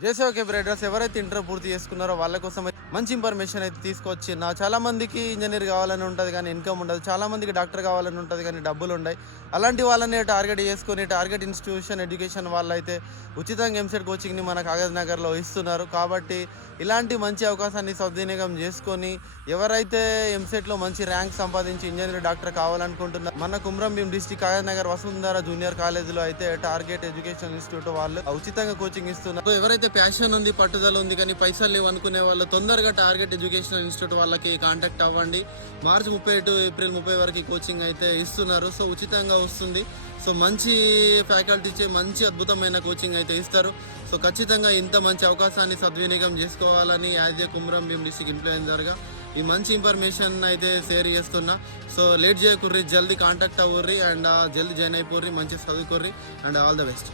జేసేఓకే బ్రైడర్స్ ఎవరైతే ఇంటర్ పూర్తి చేసుకున్నారో వాళ్ళ కోసం మంచి ఇన్ఫర్మేషన్ అయితే తీసుకొచ్చి చాలా మందికి ఇంజనీర్ కావాలని ఉంటుంది కానీ ఇన్కమ్ ఉండదు, చాలా మందికి డాక్టర్ కావాలని ఉంటుంది కానీ డబ్బులు ఉన్నాయి. అలాంటి వాళ్ళని టార్గెట్ చేసుకొని టార్గెట్ ఇన్స్టిట్యూషన్ ఎడ్యుకేషన్ వాళ్ళైతే ఉచితంగా ఎంసెట్ కోచింగ్ని మన కాగజ్ నగర్లో ఇస్తున్నారు. కాబట్టి ఇలాంటి మంచి అవకాశాన్ని సద్వినియోగం చేసుకొని ఎవరైతే ఎంసెట్లో మంచి ర్యాంక్ సంపాదించి ఇంజనీర్ డాక్టర్ కావాలనుకుంటున్నారు మన కుమ్రం భీం డిస్టిక్ కాగజ్ నగర్ వసుంధర జూనియర్ కాలేజీలో అయితే టార్గెట్ ఎడ్యుకేషన్ ఇన్స్టిట్యూట్ వాళ్ళు ఉచితంగా కోచింగ్ ఇస్తున్నారు. ఎవరైతే ప్యాషన్ ఉంది, పట్టుదల ఉంది కానీ పైసలు లేవు అనుకునే వాళ్ళు తొందరగా టార్గెట్ ఎడ్యుకేషన్ ఇన్స్టిట్యూట్ వాళ్ళకి కాంటాక్ట్ అవ్వండి. మార్చి 30 టు ఏప్రిల్ 30 వరకు కోచింగ్ అయితే ఇస్తున్నారు. సో ఉచితంగా వస్తుంది. సో మంచి ఫ్యాకల్టీ ఇచ్చే మంచి అద్భుతమైన కోచింగ్ అయితే ఇస్తారు. సో ఖచ్చితంగా ఇంత మంచి అవకాశాన్ని సద్వినియోగం చేసుకోవాలని as a Kumram Bheem district ఇన్ఫ్లుయెన్సర్గా ఈ మంచి ఇన్ఫర్మేషన్ అయితే షేర్ చేస్తున్నా. సో లేట్ చేయకుర్రి, జల్దీ కాంటాక్ట్ అవ్వర్రి అండ్ జల్దీ జాయిన్ అయిపోర్రి, మంచి చదువుకోర్రి అండ్ ఆల్ ద బెస్ట్.